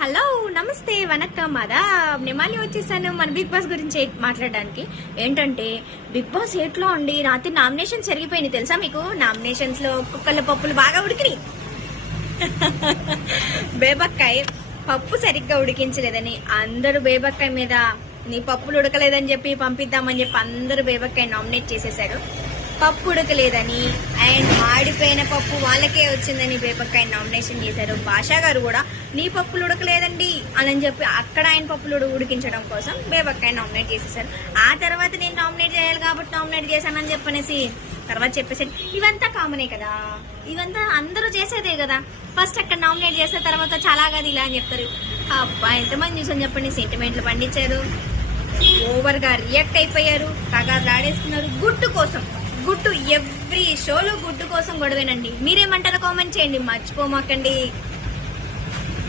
Hello నమస్తే వనక్కం అదా నేను మళ్ళీ వచ్చేసాను మన బిగ్ బాస్ గురించి మాట్లాడడానికి. ఏంటంటే బిగ్ బాస్ 8లో అండి రాత్రి నామినేషన్స్ జరిగిపోయినాయి తెలుసా మీకు? నామినేషన్స్ లో కుక్కల పప్పులు బాగా ఉడికినాయి. బేబక్కాయ పప్పు సరిగ్గా ఉడికించలేదని అందరూ బేబక్కాయ మీద నీ పప్పులు ఉడకలేదని చెప్పి పంపిద్దామని చెప్పి అందరూ బేబక్కాయ నామినేట్ చేసేసారు. పప్పు ఉడకలేదని అండ్ మాడిపోయిన పప్పు వాళ్ళకే వచ్చిందని బేబక్కాయ నామినేషన్ చేశారు. భాషా గారు కూడా నీ పప్పులు ఉడకలేదండి అని చెప్పి అక్కడ ఆయన పప్పులు ఉడికించడం కోసం బేబక్కాయ నామినేట్ చేసేసారు. ఆ తర్వాత నేను నామినేట్ చేయాలి కాబట్టి నామినేట్ చేశానని చెప్పనేసి తర్వాత చెప్పేసాడు. ఇవంతా కామనే కదా, ఇవంతా అందరూ చేసేదే కదా. ఫస్ట్ అక్కడ నామినేట్ చేసిన తర్వాత చాలా కాదు ఇలా అని చెప్తారు. అబ్బా ఎంతమంది చూసని చెప్పండి, సెంటిమెంట్లు పండించారు, ఓవర్ గా రియాక్ట్ అయిపోయారు, తగాదాలు ఆడేసుకున్నారు గుడ్డు కోసం. గుడ్డు ఎవ్రీ షోలో గుడ్డు కోసం గొడవేనండి. మీరేమంటారో కామెంట్ చేయండి, మర్చిపోమాకండి.